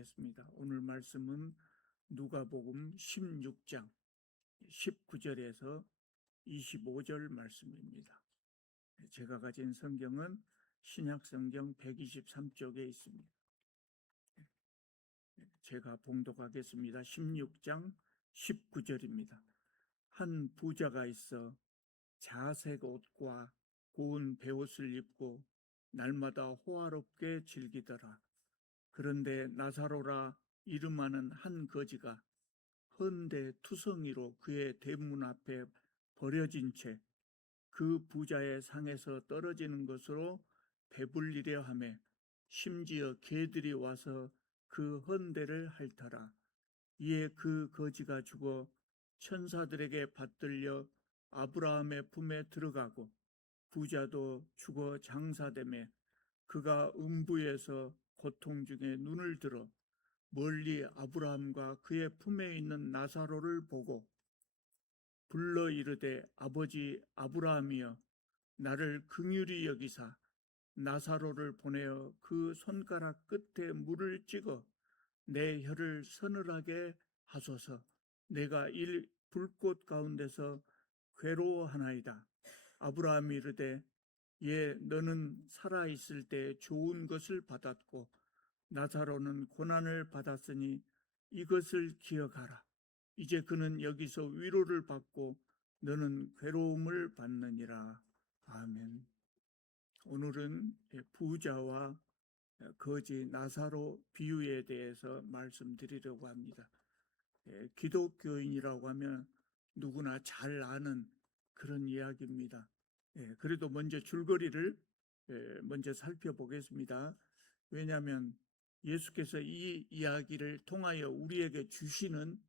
하겠습니다. 오늘 말씀은 누가복음 16장 19절에서 25절 말씀입니다. 제가 가진 성경은 신약성경 123쪽에 있습니다. 제가 봉독하겠습니다. 16장 19절입니다. 한 부자가 있어 자색 옷과 고운 베옷을 입고 날마다 호화롭게 즐기더라. 그런데 나사로라 이름하는 한 거지가 헌데 투성이로 그의 대문 앞에 버려진 채 그 부자의 상에서 떨어지는 것으로 배불리려 하며 심지어 개들이 와서 그 헌데를 핥아라. 이에 그 거지가 죽어 천사들에게 받들려 아브라함의 품에 들어가고 부자도 죽어 장사되매 그가 음부에서 고통 중에 눈을 들어 멀리 아브라함과 그의 품에 있는 나사로를 보고 불러 이르되 아버지 아브라함이여 나를 긍휼히 여기사 나사로를 보내어 그 손가락 끝에 물을 찍어 내 혀를 서늘하게 하소서. 내가 이 불꽃 가운데서 괴로워하나이다. 아브라함이 이르되 예, 너는 살아있을 때 좋은 것을 받았고 나사로는 고난을 받았으니 이것을 기억하라. 이제 그는 여기서 위로를 받고 너는 괴로움을 받느니라. 아멘. 오늘은 부자와 거지 나사로 비유에 대해서 말씀드리려고 합니다. 기독교인이라고 하면 누구나 잘 아는 그런 이야기입니다. 그래도 먼저 줄거리를 먼저 살펴보겠습니다. 왜냐하면 예수께서 이 이야기를 통하여 우리에게 주시는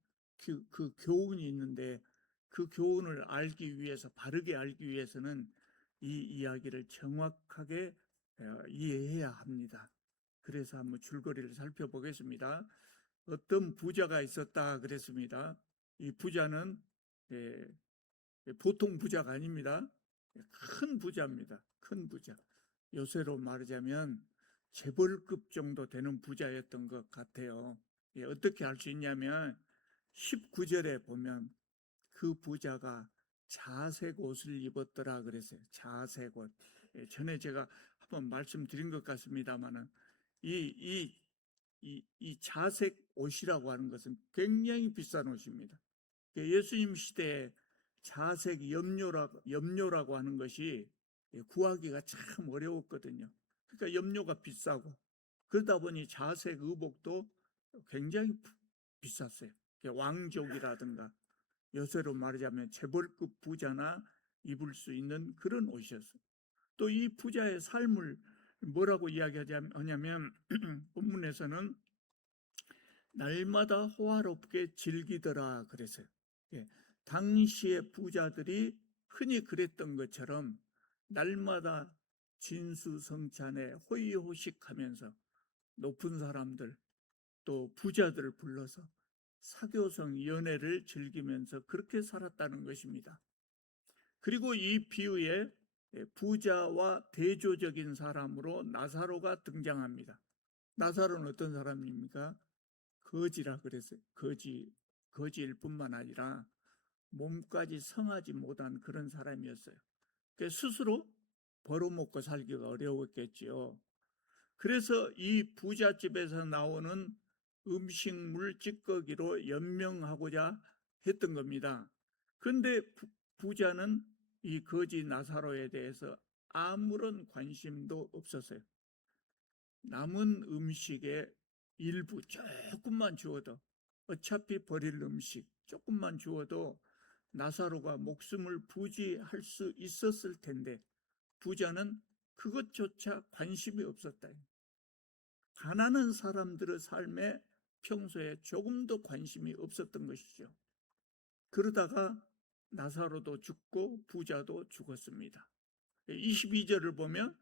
그 교훈이 있는데 그 교훈을 알기 위해서, 바르게 알기 위해서는 이 이야기를 정확하게 이해해야 합니다. 그래서 한번 줄거리를 살펴보겠습니다. 어떤 부자가 있었다 그랬습니다. 이 부자는 보통 부자가 아닙니다. 큰 부자입니다. 큰 부자. 요새로 말하자면 재벌급 정도 되는 부자였던 것 같아요. 어떻게 알 수 있냐면 19절에 보면 그 부자가 자색 옷을 입었더라 그랬어요. 자색 옷. 전에 제가 한번 말씀드린 것 같습니다만은 이 자색 옷이라고 하는 것은 굉장히 비싼 옷입니다. 예수님 시대에 자색 염료라고 하는 것이 구하기가 참 어려웠거든요. 그러니까 염료가 비싸고 그러다 보니 자색 의복도 굉장히 비쌌어요. 왕족이라든가 요새로 말하자면 재벌급 부자나 입을 수 있는 그런 옷이었어요. 또 이 부자의 삶을 뭐라고 이야기하냐면 본문에서는 날마다 호화롭게 즐기더라 그랬어요. 당시의 부자들이 흔히 그랬던 것처럼 날마다 진수성찬에 호의호식하면서 높은 사람들 또 부자들을 불러서 사교성 연애를 즐기면서 그렇게 살았다는 것입니다. 그리고 이 비유에 부자와 대조적인 사람으로 나사로가 등장합니다. 나사로는 어떤 사람입니까? 거지라 그랬어요. 거지일 뿐만 아니라 몸까지 성하지 못한 그런 사람이었어요. 스스로 벌어먹고 살기가 어려웠겠지요. 그래서 이 부잣집에서 나오는 음식물 찌꺼기로 연명하고자 했던 겁니다. 그런데 부자는 이 거지 나사로에 대해서 아무런 관심도 없었어요. 남은 음식의 일부 조금만 주어도, 어차피 버릴 음식 조금만 주어도 나사로가 목숨을 부지할 수 있었을 텐데 부자는 그것조차 관심이 없었다. 가난한 사람들의 삶에 평소에 조금도 관심이 없었던 것이죠. 그러다가 나사로도 죽고 부자도 죽었습니다. 22절을 보면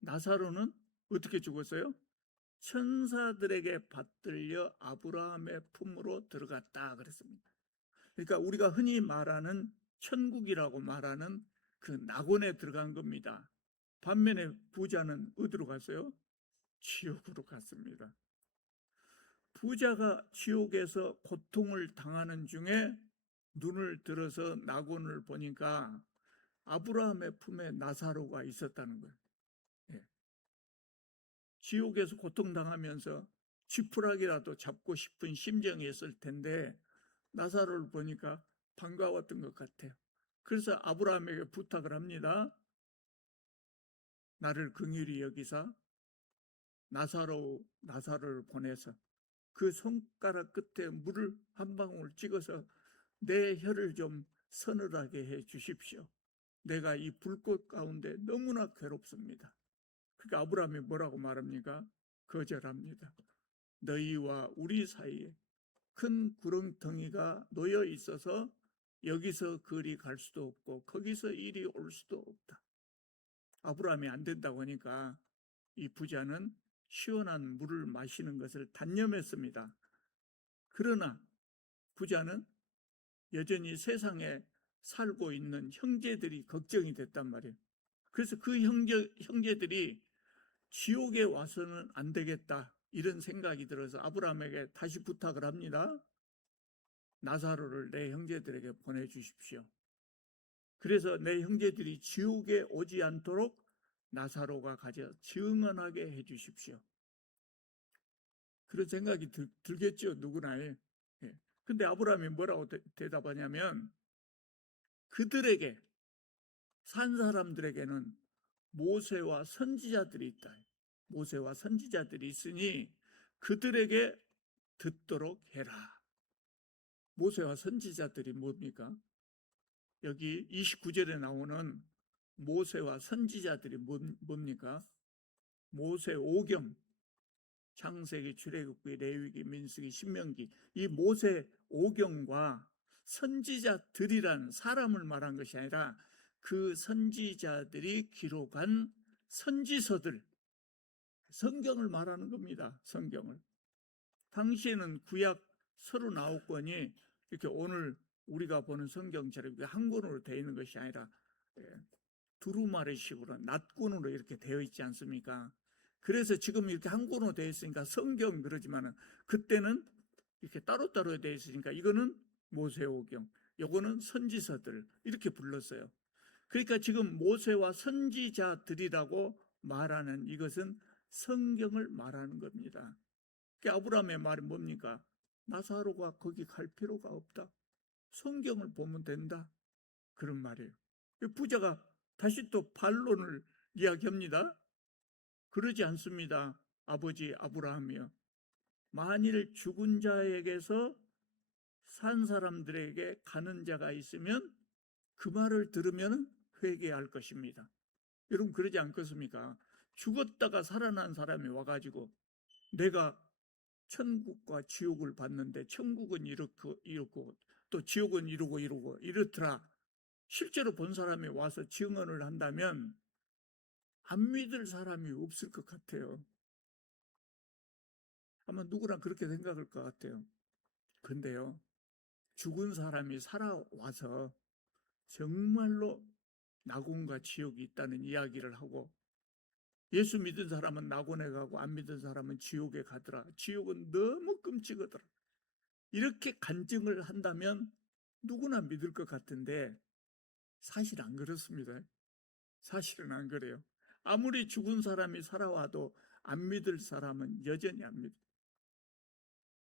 나사로는 어떻게 죽었어요? 천사들에게 받들려 아브라함의 품으로 들어갔다 그랬습니다. 그러니까 우리가 흔히 말하는 천국이라고 말하는 그 낙원에 들어간 겁니다. 반면에 부자는 어디로 갔어요? 지옥으로 갔습니다. 부자가 지옥에서 고통을 당하는 중에 눈을 들어서 낙원을 보니까 아브라함의 품에 나사로가 있었다는 거예요. 예. 지옥에서 고통당하면서 지푸라기라도 잡고 싶은 심정이었을 텐데 나사로를 보니까 반가웠던 것 같아요. 그래서 아브라함에게 부탁을 합니다. 나를 긍휼히 여기사 나사로를 보내서 그 손가락 끝에 물을 한 방울 찍어서 내 혀를 좀 서늘하게 해 주십시오. 내가 이 불꽃 가운데 너무나 괴롭습니다. 그러니까 아브라함이 뭐라고 말합니까? 거절합니다. 너희와 우리 사이에 큰 구렁텅이가 놓여 있어서 여기서 그리 갈 수도 없고 거기서 이리 올 수도 없다. 아브라함이 안 된다고 하니까 이 부자는 시원한 물을 마시는 것을 단념했습니다. 그러나 부자는 여전히 세상에 살고 있는 형제들이 걱정이 됐단 말이에요. 그래서 그 형제들이 지옥에 와서는 안 되겠다 이런 생각이 들어서 아브라함에게 다시 부탁을 합니다. 나사로를 내 형제들에게 보내주십시오. 그래서 내 형제들이 지옥에 오지 않도록 나사로가 가져 증언하게 해주십시오. 그런 생각이 들겠죠, 누구나. 예. 근데 아브라함이 뭐라고 대답하냐면 그들에게 산 사람들에게는 모세와 선지자들이 있다. 모세와 선지자들이 있으니 그들에게 듣도록 해라. 모세와 선지자들이 뭡니까? 여기 29절에 나오는 모세와 선지자들이 뭡니까? 모세 오경, 창세기, 출애굽기, 레위기, 민수기, 신명기, 이 모세 오경과 선지자들이란 사람을 말한 것이 아니라 그 선지자들이 기록한 선지서들, 성경을 말하는 겁니다. 성경을. 당시에는 구약 39권이 이렇게 오늘 우리가 보는 성경처럼 한 권으로 되어 있는 것이 아니라 두루마리식으로 낱권으로 이렇게 되어 있지 않습니까? 그래서 지금 이렇게 한 권으로 되어 있으니까 성경 그러지만은 그때는 이렇게 따로따로 되어 있으니까 이거는 모세오경, 요거는 선지서들 이렇게 불렀어요. 그러니까 지금 모세와 선지자들이라고 말하는 이것은 성경을 말하는 겁니다. 그러니까 아브라함의 말이 뭡니까? 나사로가 거기 갈 필요가 없다. 성경을 보면 된다. 그런 말이에요. 부자가 다시 또 반론을 이야기합니다. 그러지 않습니다. 아버지 아브라함이요. 만일 죽은 자에게서 산 사람들에게 가는 자가 있으면 그 말을 들으면 회개할 것입니다. 여러분 그러지 않겠습니까? 죽었다가 살아난 사람이 와가지고 내가 천국과 지옥을 봤는데 천국은 이렇고 또 지옥은 이러고 이렇더라. 실제로 본 사람이 와서 증언을 한다면 안 믿을 사람이 없을 것 같아요. 아마 누구나 그렇게 생각할 것 같아요. 근데요, 죽은 사람이 살아와서 정말로 낙원과 지옥이 있다는 이야기를 하고 예수 믿은 사람은 낙원에 가고 안 믿은 사람은 지옥에 가더라. 지옥은 너무 끔찍하더라. 이렇게 간증을 한다면 누구나 믿을 것 같은데 사실 안 그렇습니다. 사실은 안 그래요. 아무리 죽은 사람이 살아와도 안 믿을 사람은 여전히 안 믿어요.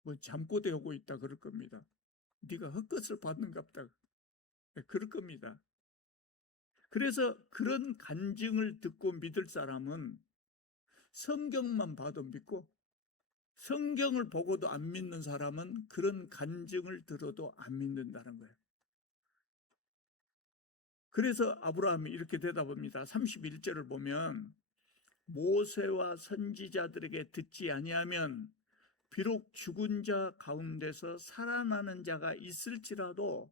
뭐 잠꼬대 오고 있다 그럴 겁니다. 네가 헛것을 받는갑다. 그럴 겁니다. 그래서 그런 간증을 듣고 믿을 사람은 성경만 봐도 믿고 성경을 보고도 안 믿는 사람은 그런 간증을 들어도 안 믿는다는 거예요. 그래서 아브라함이 이렇게 대답합니다. 31절을 보면 모세와 선지자들에게 듣지 아니하면 비록 죽은 자 가운데서 살아나는 자가 있을지라도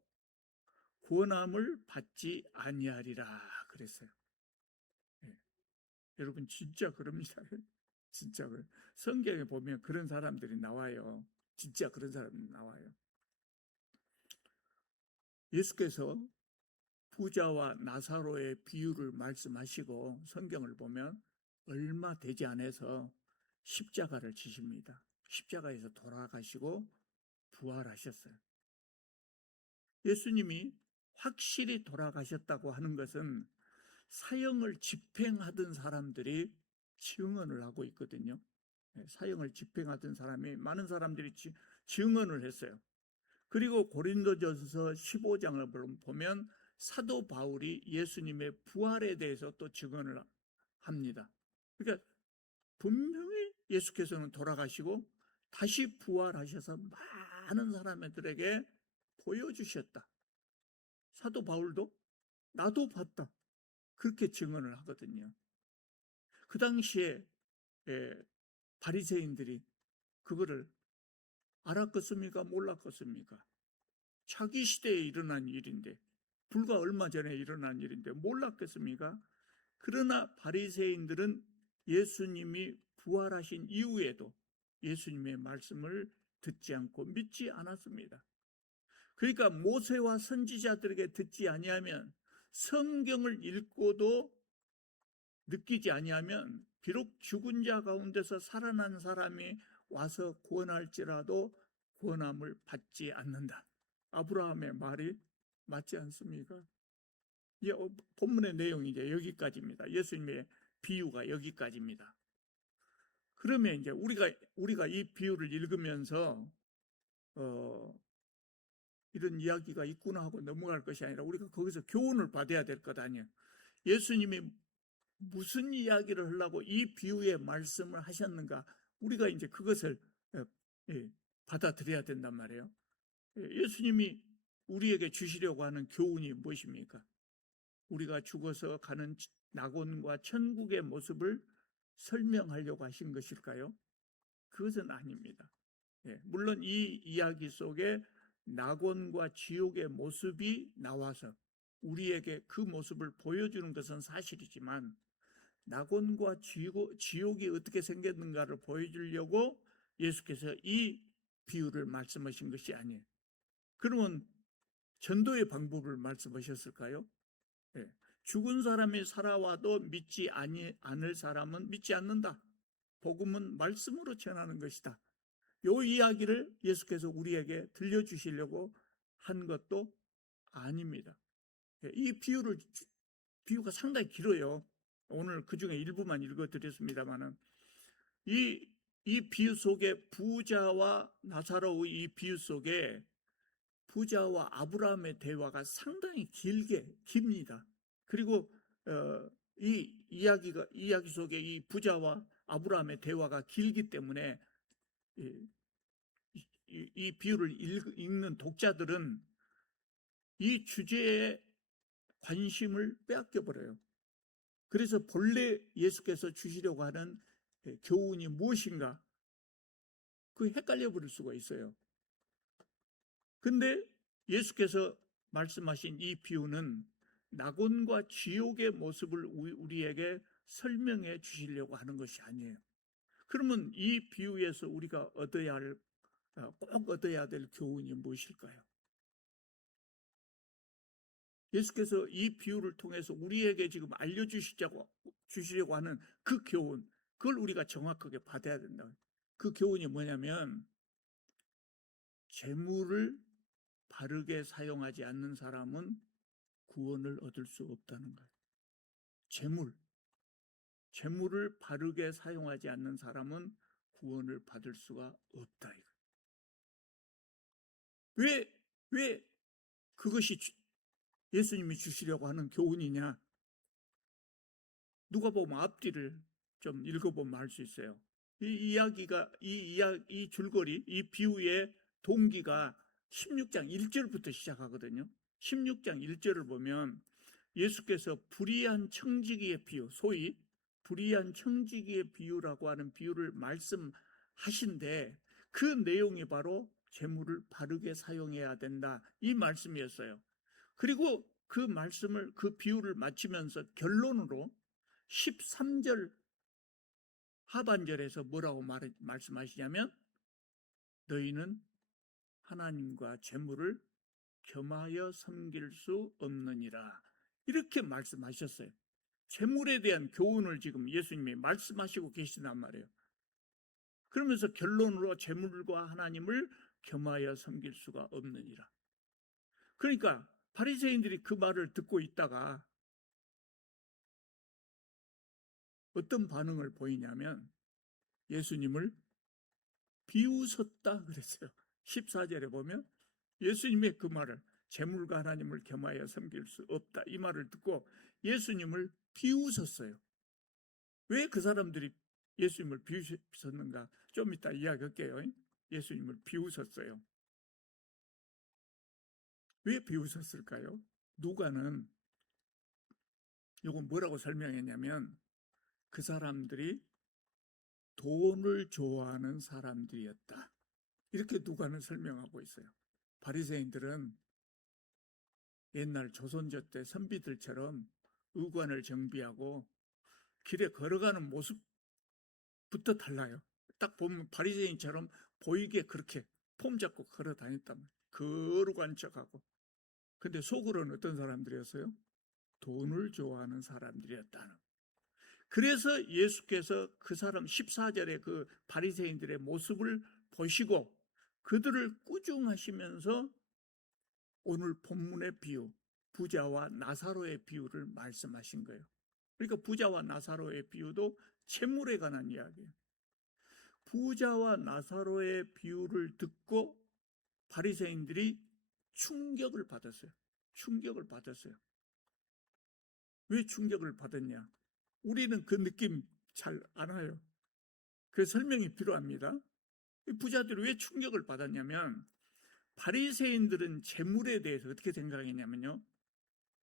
구원함을 받지 아니하리라 그랬어요. 네. 여러분 진짜 그럽니다. 진짜 그래요. 성경에 보면 그런 사람들이 나와요. 진짜 그런 사람이 나와요. 예수께서 부자와 나사로의 비유를 말씀하시고 성경을 보면 얼마 되지 않아서 십자가를 지십니다. 십자가에서 돌아가시고 부활하셨어요. 예수님이 확실히 돌아가셨다고 하는 것은 사형을 집행하던 사람들이 증언을 하고 있거든요. 사형을 집행하던 사람이 많은 사람들이 증언을 했어요. 그리고 고린도전서 15장을 보면 사도 바울이 예수님의 부활에 대해서 또 증언을 합니다. 그러니까 분명히 예수께서는 돌아가시고 다시 부활하셔서 많은 사람들에게 보여주셨다. 사도 바울도 나도 봤다. 그렇게 증언을 하거든요. 그 당시에 바리새인들이 그거를 알았겠습니까? 몰랐겠습니까? 자기 시대에 일어난 일인데, 불과 얼마 전에 일어난 일인데 몰랐겠습니까? 그러나 바리새인들은 예수님이 부활하신 이후에도 예수님의 말씀을 듣지 않고 믿지 않았습니다. 그러니까 모세와 선지자들에게 듣지 아니하면, 성경을 읽고도 느끼지 아니하면, 비록 죽은 자 가운데서 살아난 사람이 와서 구원할지라도 구원함을 받지 않는다. 아브라함의 말이 맞지 않습니까? 본문의 내용이 이제 여기까지입니다. 예수님의 비유가 여기까지입니다. 그러면 이제 우리가 이 비유를 읽으면서 이런 이야기가 있구나 하고 넘어갈 것이 아니라 우리가 거기서 교훈을 받아야 될 것 아니에요. 예수님이 무슨 이야기를 하려고 이 비유의 말씀을 하셨는가, 우리가 이제 그것을 받아들여야 된단 말이에요. 예수님이 우리에게 주시려고 하는 교훈이 무엇입니까? 우리가 죽어서 가는 낙원과 천국의 모습을 설명하려고 하신 것일까요? 그것은 아닙니다. 물론 이 이야기 속에 낙원과 지옥의 모습이 나와서 우리에게 그 모습을 보여주는 것은 사실이지만, 낙원과 지옥이 어떻게 생겼는가를 보여주려고 예수께서 이 비유를 말씀하신 것이 아니에요. 그러면 전도의 방법을 말씀하셨을까요? 죽은 사람이 살아와도 믿지 않을 사람은 믿지 않는다. 복음은 말씀으로 전하는 것이다. 이 이야기를 예수께서 우리에게 들려주시려고 한 것도 아닙니다. 이 비유가 상당히 길어요. 오늘 그 중에 일부만 읽어드렸습니다만은, 이 비유 속에 부자와 나사로의 이 비유 속에 부자와 아브라함의 대화가 상당히 깁니다. 그리고 이 이야기 속에 이 부자와 아브라함의 대화가 길기 때문에 이 비유를 읽는 독자들은 이 주제에 관심을 빼앗겨 버려요. 그래서 본래 예수께서 주시려고 하는 교훈이 무엇인가, 그 헷갈려 버릴 수가 있어요. 근데 예수께서 말씀하신 이 비유는 낙원과 지옥의 모습을 우리에게 설명해 주시려고 하는 것이 아니에요. 그러면 이 비유에서 우리가 꼭 얻어야 될 교훈이 무엇일까요? 예수께서 이 비유를 통해서 우리에게 지금 주시려고 하는 그 교훈, 그걸 우리가 정확하게 받아야 된다. 그 교훈이 뭐냐면, 재물을 바르게 사용하지 않는 사람은 구원을 얻을 수 없다는 거예요. 재물을 바르게 사용하지 않는 사람은 구원을 받을 수가 없다. 왜 그것이 예수님이 주시려고 하는 교훈이냐? 누가 보면 앞뒤를 좀 읽어보면 알 수 있어요. 이 줄거리, 이 비유의 동기가 16장 1절부터 시작하거든요. 16장 1절을 보면 예수께서 불의한 청지기의 비유, 소위 불의한 청지기의 비유라고 하는 비유를 말씀하신데, 그 내용이 바로 재물을 바르게 사용해야 된다, 이 말씀이었어요. 그리고 그 비유를 마치면서 결론으로 13절 하반절에서 뭐라고 말씀하시냐면, 너희는 하나님과 재물을 겸하여 섬길 수 없느니라, 이렇게 말씀하셨어요. 재물에 대한 교훈을 지금 예수님이 말씀하시고 계시단 말이에요. 그러면서 결론으로 재물과 하나님을 겸하여 섬길 수가 없느니라. 그러니까 바리새인들이 그 말을 듣고 있다가 어떤 반응을 보이냐면 예수님을 비웃었다 그랬어요. 14절에 보면 예수님의 그 말을, 재물과 하나님을 겸하여 섬길 수 없다, 이 말을 듣고 예수님을 비웃었어요. 왜 그 사람들이 예수님을 비웃었는가 좀 이따 이야기할게요. 예수님을 비웃었어요. 왜 비웃었을까요? 누가는 이거 뭐라고 설명했냐면 그 사람들이 돈을 좋아하는 사람들이었다, 이렇게 누가는 설명하고 있어요. 바리새인들은 옛날 조선조 때 선비들처럼 의관을 정비하고 길에 걸어가는 모습부터 달라요. 딱 보면 바리새인처럼 보이게 그렇게 폼 잡고 걸어 다녔단 말이에요. 거룩한 척하고. 근데 속으로는 어떤 사람들이었어요? 돈을 좋아하는 사람들이었다는. 그래서 예수께서 그 사람 14절에 그 바리새인들의 모습을 보시고 그들을 꾸중하시면서 오늘 본문의 비유, 부자와 나사로의 비유를 말씀하신 거예요. 그러니까 부자와 나사로의 비유도 재물에 관한 이야기예요. 부자와 나사로의 비유를 듣고 바리새인들이 충격을 받았어요. 충격을 받았어요. 왜 충격을 받았냐? 우리는 그 느낌 잘 알아요. 그 설명이 필요합니다. 이 부자들이 왜 충격을 받았냐면 바리새인들은 재물에 대해서 어떻게 생각했냐면요,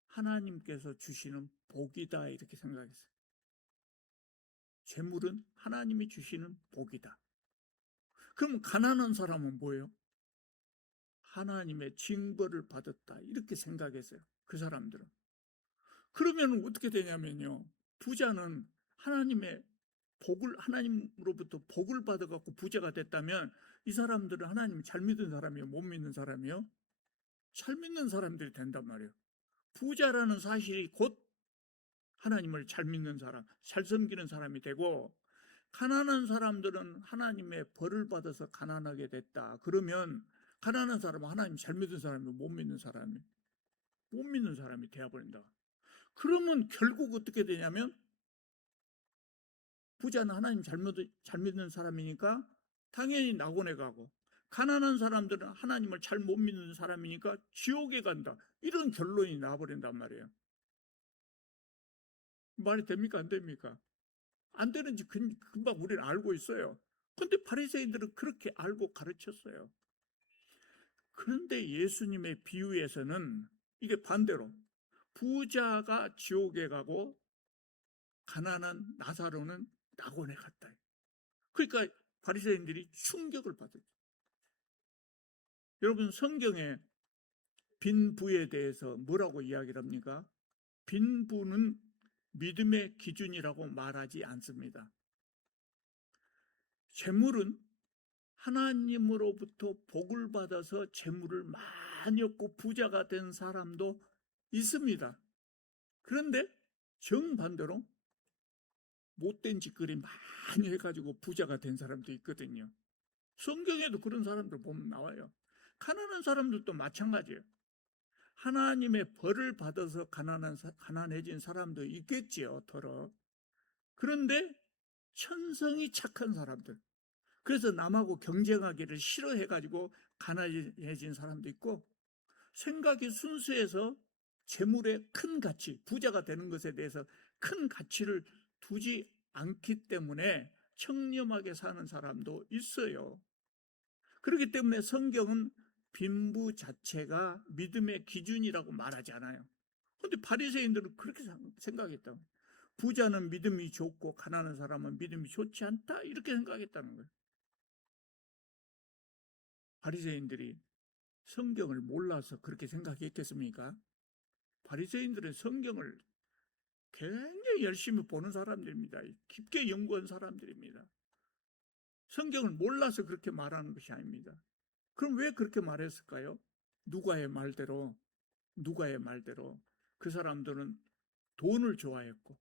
하나님께서 주시는 복이다, 이렇게 생각했어요. 재물은 하나님이 주시는 복이다. 그럼 가난한 사람은 뭐예요? 하나님의 징벌을 받았다, 이렇게 생각했어요. 그 사람들은. 그러면 어떻게 되냐면요, 부자는 하나님으로부터 복을 받아갖고 부자가 됐다면 이 사람들은 하나님 잘 믿는 사람이요, 못 믿는 사람이요? 잘 믿는 사람들이 된단 말이에요. 부자라는 사실이 곧 하나님을 잘 믿는 사람, 잘 섬기는 사람이 되고, 가난한 사람들은 하나님의 벌을 받아서 가난하게 됐다. 그러면 가난한 사람은 하나님 잘 믿는 사람이 못 믿는 사람이 되어버린다. 그러면 결국 어떻게 되냐면 부자는 하나님 잘 믿는 사람이니까 당연히 낙원에 가고, 가난한 사람들은 하나님을 잘 못 믿는 사람이니까 지옥에 간다, 이런 결론이 나버린단 말이에요. 말이 됩니까? 안 됩니까? 안 되는지 금방 우리는 알고 있어요. 근데 바리새인들은 그렇게 알고 가르쳤어요. 그런데 예수님의 비유에서는 이게 반대로 부자가 지옥에 가고 가난한 나사로는 낙원에 갔다. 그러니까 바리새인들이 충격을 받았죠. 여러분, 성경에 빈 부에 대해서 뭐라고 이야기를 합니까? 빈 부는 믿음의 기준이라고 말하지 않습니다. 재물은 하나님으로부터 복을 받아서 재물을 많이 얻고 부자가 된 사람도 있습니다. 그런데 정반대로 못된 짓거리 많이 해가지고 부자가 된 사람도 있거든요. 성경에도 그런 사람들 보면 나와요. 가난한 사람들도 마찬가지예요. 하나님의 벌을 받아서 가난해진 사람도 있겠지요, 더러. 그런데 천성이 착한 사람들, 그래서 남하고 경쟁하기를 싫어해가지고 가난해진 사람도 있고, 생각이 순수해서 재물의 큰 가치, 부자가 되는 것에 대해서 큰 가치를 두지 않기 때문에 청렴하게 사는 사람도 있어요. 그렇기 때문에 성경은 빈부 자체가 믿음의 기준이라고 말하지 않아요. 그런데 바리새인들은 그렇게 생각했다. 부자는 믿음이 좋고 가난한 사람은 믿음이 좋지 않다, 이렇게 생각했다는 거예요. 바리새인들이 성경을 몰라서 그렇게 생각했겠습니까? 바리새인들은 성경을 굉장히 열심히 보는 사람들입니다. 깊게 연구한 사람들입니다. 성경을 몰라서 그렇게 말하는 것이 아닙니다. 그럼 왜 그렇게 말했을까요? 누가의 말대로 그 사람들은 돈을 좋아했고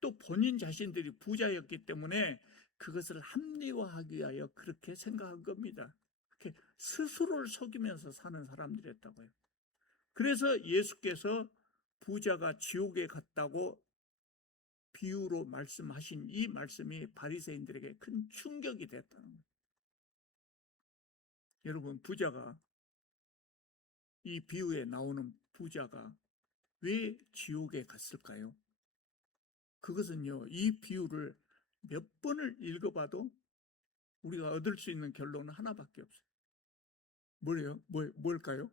또 본인 자신들이 부자였기 때문에 그것을 합리화하기 위하여 그렇게 생각한 겁니다. 그렇게 스스로를 속이면서 사는 사람들이었다고요. 그래서 예수께서 부자가 지옥에 갔다고 비유로 말씀하신 이 말씀이 바리새인들에게 큰 충격이 됐다는 거예요. 여러분, 부자가, 이 비유에 나오는 부자가 왜 지옥에 갔을까요? 그것은요, 이 비유를 몇 번을 읽어봐도 우리가 얻을 수 있는 결론은 하나밖에 없어요. 뭐예요? 뭘까요?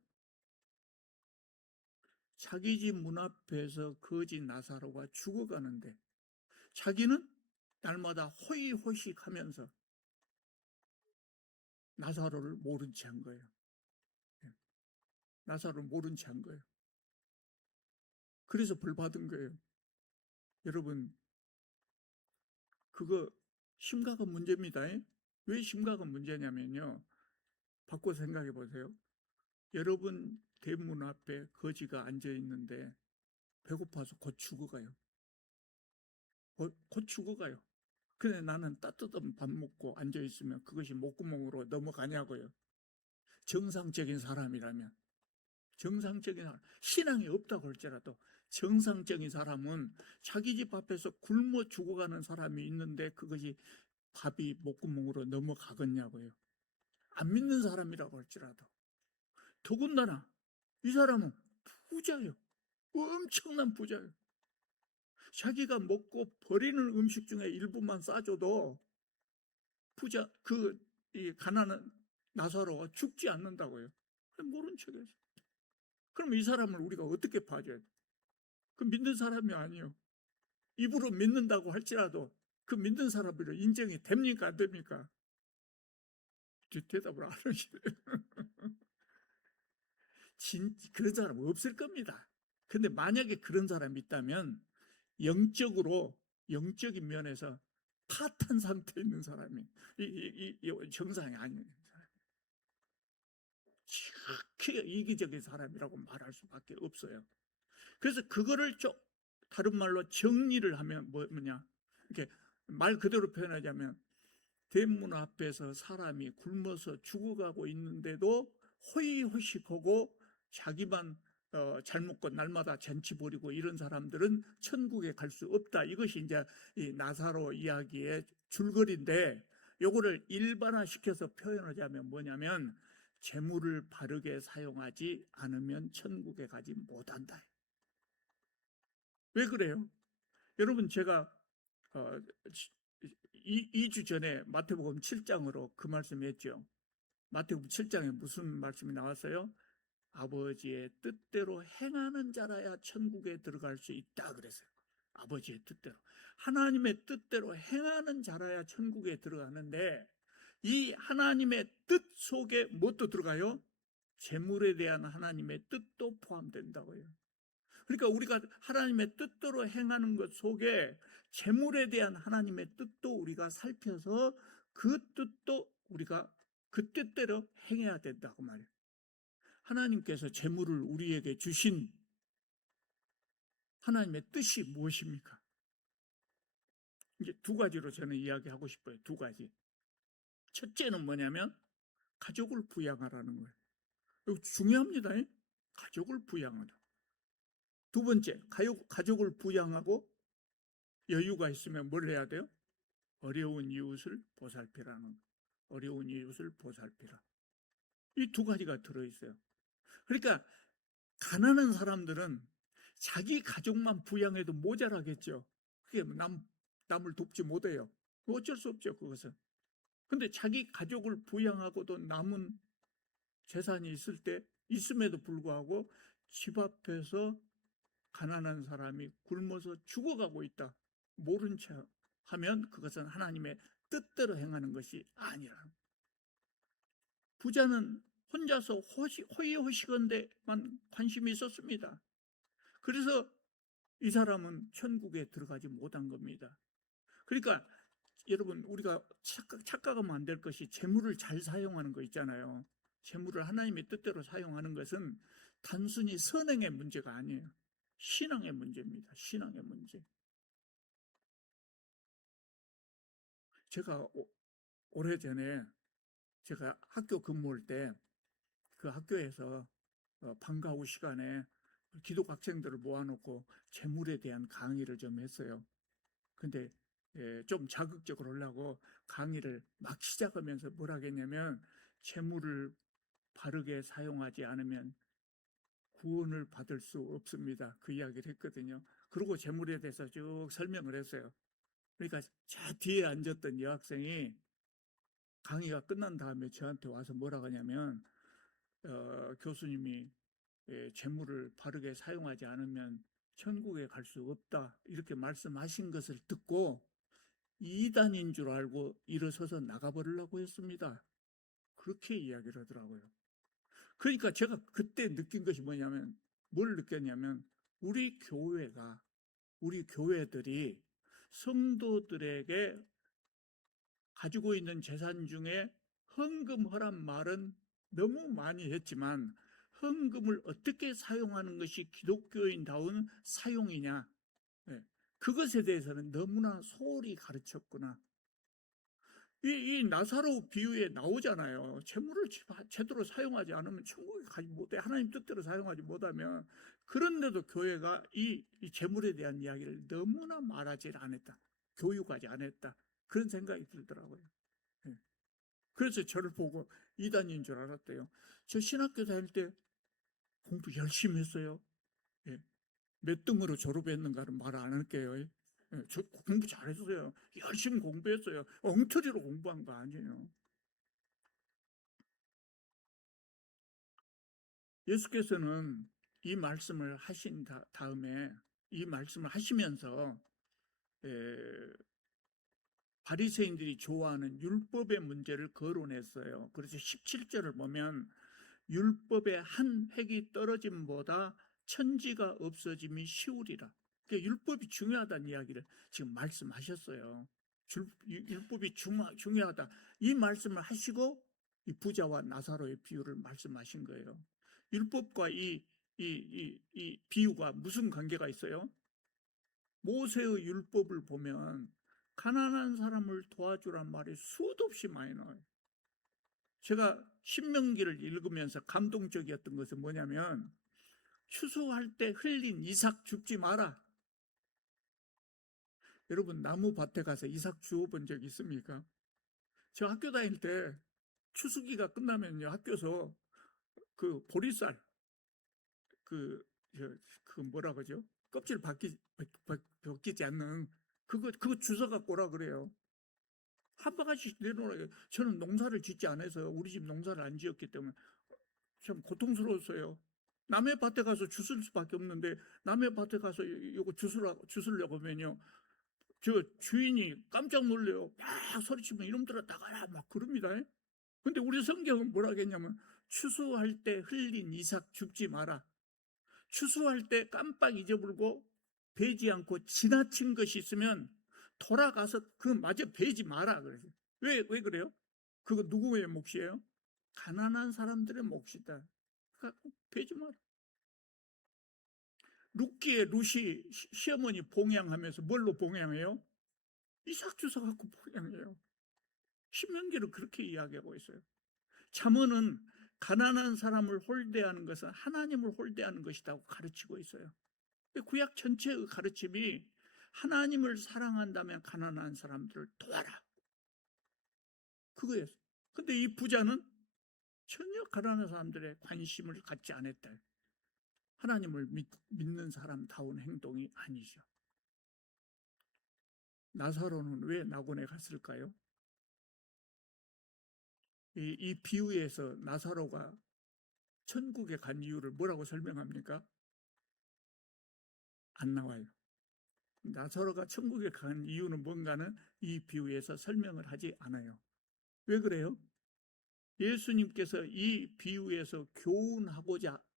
자기 집 문 앞에서 거지 나사로가 죽어가는데 자기는 날마다 호의호식하면서 나사로를 모른 채 한 거예요. 나사로를 모른 채 한 거예요. 그래서 벌 받은 거예요. 여러분, 그거 심각한 문제입니다. 왜 심각한 문제냐면요, 바꿔 생각해 보세요. 여러분 대문 앞에 거지가 앉아 있는데 배고파서 곧 죽어가요. 곧 죽어가요. 근데 나는 따뜻한 밥 먹고 앉아 있으면 그것이 목구멍으로 넘어가냐고요. 정상적인 사람이라면. 정상적인 사람, 신앙이 없다고 할지라도 정상적인 사람은 자기 집 앞에서 굶어 죽어가는 사람이 있는데 그것이 밥이 목구멍으로 넘어가겠냐고요. 안 믿는 사람이라고 할지라도. 더군다나 이 사람은 부자예요. 엄청난 부자예요. 자기가 먹고 버리는 음식 중에 일부만 싸줘도 부자, 이 가난한 나사로가 죽지 않는다고요. 모른 척해서. 그럼 이 사람을 우리가 어떻게 봐줘야 돼? 그 믿는 사람이 아니에요. 입으로 믿는다고 할지라도 그 믿는 사람으로 인정이 됩니까? 안 됩니까? 대답을 안 하시네요. 그런 사람 없을 겁니다. 근데 만약에 그런 사람이 있다면 영적인 면에서 파탄 상태에 있는 사람이 이 정상이 아닌 사람, 지극히 이기적인 사람이라고 말할 수밖에 없어요. 그래서 그거를 좀 다른 말로 정리를 하면 뭐냐, 이렇게 말 그대로 표현하자면 대문 앞에서 사람이 굶어서 죽어가고 있는데도 호의호식하고 자기만 잘 먹고 날마다 잔치 부리고 이런 사람들은 천국에 갈 수 없다. 이것이 이제 이 나사로 이야기의 줄거리인데, 요거를 일반화시켜서 표현하자면 뭐냐면 재물을 바르게 사용하지 않으면 천국에 가지 못한다. 왜 그래요? 여러분, 제가 2주 전에 마태복음 7장으로 그 말씀했죠. 마태복음 7장에 무슨 말씀이 나왔어요? 아버지의 뜻대로 행하는 자라야 천국에 들어갈 수 있다 그랬어요. 아버지의 뜻대로. 하나님의 뜻대로 행하는 자라야 천국에 들어가는데, 이 하나님의 뜻 속에 무엇도 들어가요? 재물에 대한 하나님의 뜻도 포함된다고요. 그러니까 우리가 하나님의 뜻대로 행하는 것 속에 재물에 대한 하나님의 뜻도 우리가 살펴서 그 뜻도 우리가 그 뜻대로 행해야 된다고 말이에요. 하나님께서 재물을 우리에게 주신 하나님의 뜻이 무엇입니까? 이제 두 가지로 저는 이야기하고 싶어요. 두 가지. 첫째는 뭐냐면 가족을 부양하라는 거예요. 이거 중요합니다. 가족을 부양하라. 두 번째, 가족을 부양하고 여유가 있으면 뭘 해야 돼요? 어려운 이웃을 보살피라는 거예요. 어려운 이웃을 보살피라. 이 두 가지가 들어있어요. 그러니까 가난한 사람들은 자기 가족만 부양해도 모자라겠죠. 그게 남을 돕지 못해요. 어쩔 수 없죠, 그것은. 근데 자기 가족을 부양하고도 남은 재산이 있음에도 불구하고 집 앞에서 가난한 사람이 굶어서 죽어가고 있다, 모른 채 하면 그것은 하나님의 뜻대로 행하는 것이 아니라. 부자는 혼자서 호의호식한데만 관심이 있었습니다. 그래서 이 사람은 천국에 들어가지 못한 겁니다. 그러니까 여러분, 우리가 착각하면 안 될 것이 재물을 잘 사용하는 거 있잖아요. 재물을 하나님의 뜻대로 사용하는 것은 단순히 선행의 문제가 아니에요. 신앙의 문제입니다. 신앙의 문제. 제가 오래전에 제가 학교 근무할 때 그 학교에서 방과 후 시간에 기독 학생들을 모아놓고 재물에 대한 강의를 좀 했어요. 근데 좀 자극적으로 하려고 강의를 막 시작하면서 뭐라 했냐면, 재물을 바르게 사용하지 않으면 구원을 받을 수 없습니다. 그 이야기를 했거든요. 그리고 재물에 대해서 쭉 설명을 했어요. 그러니까 저 뒤에 앉았던 여학생이 강의가 끝난 다음에 저한테 와서 뭐라고 하냐면, 교수님이 재물을 바르게 사용하지 않으면 천국에 갈 수 없다, 이렇게 말씀하신 것을 듣고 이단인 줄 알고 일어서서 나가버리려고 했습니다. 그렇게 이야기를 하더라고요. 그러니까 제가 그때 느낀 것이 뭐냐면, 뭘 느꼈냐면, 우리 교회들이 성도들에게 가지고 있는 재산 중에 헌금하란 말은 너무 많이 했지만, 헌금을 어떻게 사용하는 것이 기독교인다운 사용이냐, 그것에 대해서는 너무나 소홀히 가르쳤구나. 이 나사로 비유에 나오잖아요. 재물을 제대로 사용하지 않으면 천국에 가지 못해. 하나님 뜻대로 사용하지 못하면. 그런데도 교회가 이 재물에 대한 이야기를 너무나 말하지 않았다, 교육하지 않았다, 그런 생각이 들더라고요. 그래서 저를 보고 이단인 줄 알았대요. 저 신학교 다닐 때 공부 열심히 했어요. 몇 등으로 졸업했는가는 말 안 할게요. 저 공부 잘했어요. 열심히 공부했어요. 엉터리로 공부한 거 아니에요. 예수께서는 이 말씀을 하신 다음에, 이 말씀을 하시면서 바리새인들이 좋아하는 율법의 문제를 거론했어요. 그래서 17절을 보면, 율법의 한 획이 떨어짐보다 천지가 없어짐이 쉬우리라. 그러니까 율법이 중요하다는 이야기를 지금 말씀하셨어요. 율법이 중요하다, 이 말씀을 하시고 이 부자와 나사로의 비유를 말씀하신 거예요. 율법과 이 비유가 무슨 관계가 있어요? 모세의 율법을 보면 가난한 사람을 도와주란 말이 수도 없이 많이 나와요. 제가 신명기를 읽으면서 감동적이었던 것은 뭐냐면, 추수할 때 흘린 이삭 줍지 마라. 여러분, 나무밭에 가서 이삭 주워본 적 있습니까? 저 학교 다닐 때 추수기가 끝나면요, 학교에서 그 보리쌀, 그 뭐라 그러죠? 껍질 벗기지 않는 그거 주워 갖고 오라 그래요. 한 바가지씩 내놓으라. 저는 농사를 짓지 않아서, 우리 집 농사를 안 지었기 때문에 참 고통스러웠어요. 남의 밭에 가서 주술 수밖에 없는데, 남의 밭에 가서 이거 주술려고 하면요, 저 주인이 깜짝 놀래요. 막 소리치면 이놈들아 나가라 막 그럽니다. 근데 우리 성경은 뭐라 하겠냐면, 추수할 때 흘린 이삭 줍지 마라. 추수할 때 깜빡 잊어버리고 베지 않고 지나친 것이 있으면 돌아가서 그 마저 베지 마라 그래요. 왜 그래요? 그거 누구의 몫이에요? 가난한 사람들의 몫이다. 그러니까 베지 마라. 룻기의 룻이 시어머니 봉양하면서 뭘로 봉양해요? 이삭 주워 갖고 봉양해요. 신명기를 그렇게 이야기하고 있어요. 잠언은 가난한 사람을 홀대하는 것은 하나님을 홀대하는 것이라고 가르치고 있어요. 구약 전체의 가르침이 하나님을 사랑한다면 가난한 사람들을 도와라, 그거였어요. 근데 이 부자는 전혀 가난한 사람들의 관심을 갖지 않았다. 하나님을 믿는 사람다운 행동이 아니죠. 나사로는 왜 낙원에 갔을까요? 이 비유에서 나사로가 천국에 간 이유를 뭐라고 설명합니까? 안 나와요. 나사로가 천국에 간 이유는 뭔가는 이 비유에서 설명을 하지 않아요. 왜 그래요? 예수님께서 이 비유에서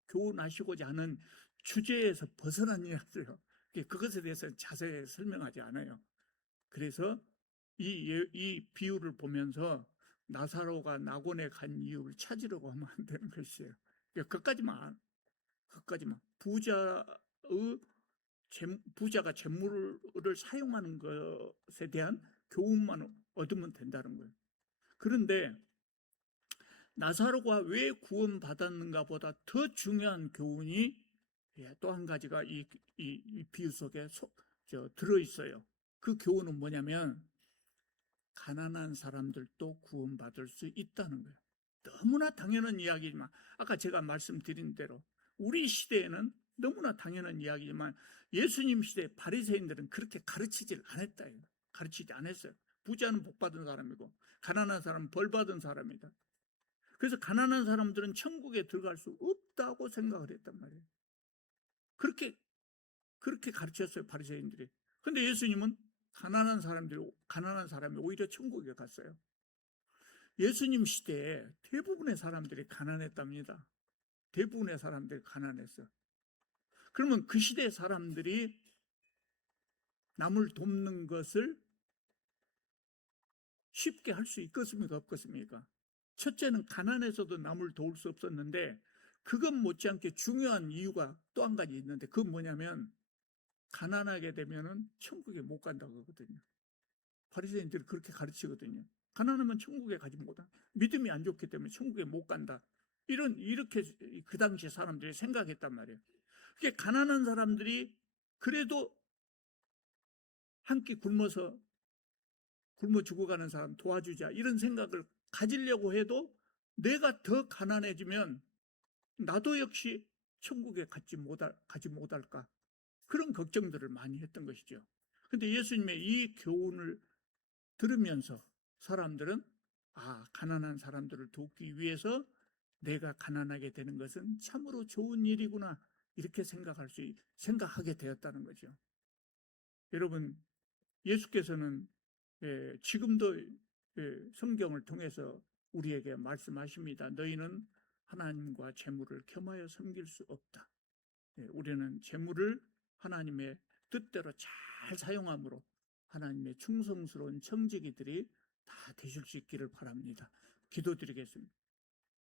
교훈하시고자 하는 주제에서 벗어난 이야기예요. 그것에 대해서 자세히 설명하지 않아요. 그래서 이 비유를 보면서 나사로가 낙원에 간 이유를 찾으려고 하면 안 되는 것이에요. 그것까지만. 부자가 재물을 사용하는 것에 대한 교훈만 얻으면 된다는 거예요. 그런데 나사로가 왜 구원받았는가 보다 더 중요한 교훈이 또 한 가지가 이 비유 속에 들어있어요. 그 교훈은 뭐냐면 가난한 사람들도 구원받을 수 있다는 거예요. 너무나 당연한 이야기지만 아까 제가 말씀드린 대로 우리 시대에는 너무나 당연한 이야기지만 예수님 시대 바리새인들은 그렇게 가르치질 않았다. 가르치지 않았어요. 부자는 복 받은 사람이고 가난한 사람은 벌 받은 사람이다. 그래서 가난한 사람들은 천국에 들어갈 수 없다고 생각을 했단 말이에요. 그렇게 가르쳤어요, 바리새인들이. 근데 예수님은 가난한 사람이 오히려 천국에 갔어요. 예수님 시대에 대부분의 사람들이 가난했답니다. 대부분의 사람들이 가난했어요. 그러면 그 시대 사람들이 남을 돕는 것을 쉽게 할 수 있겠습니까? 없겠습니까? 첫째는 가난해서도 남을 도울 수 없었는데 그것 못지않게 중요한 이유가 또 한 가지 있는데 그건 뭐냐면 가난하게 되면은 천국에 못 간다고 하거든요. 바리새인들이 그렇게 가르치거든요. 가난하면 천국에 가지 못한다. 믿음이 안 좋기 때문에 천국에 못 간다. 이렇게 그 당시 사람들이 생각했단 말이에요. 그게 가난한 사람들이 그래도 한 끼 굶어 죽어가는 사람 도와주자 이런 생각을 가지려고 해도 내가 더 가난해지면 나도 역시 천국에 가지 못할까 그런 걱정들을 많이 했던 것이죠. 그런데 예수님의 이 교훈을 들으면서 사람들은 가난한 사람들을 돕기 위해서 내가 가난하게 되는 것은 참으로 좋은 일이구나 이렇게 생각하게 되었다는 거죠. 여러분, 예수께서는 지금도 성경을 통해서 우리에게 말씀하십니다. 너희는 하나님과 재물을 겸하여 섬길 수 없다. 우리는 재물을 하나님의 뜻대로 잘 사용함으로 하나님의 충성스러운 청지기들이 다 되실 수 있기를 바랍니다. 기도드리겠습니다.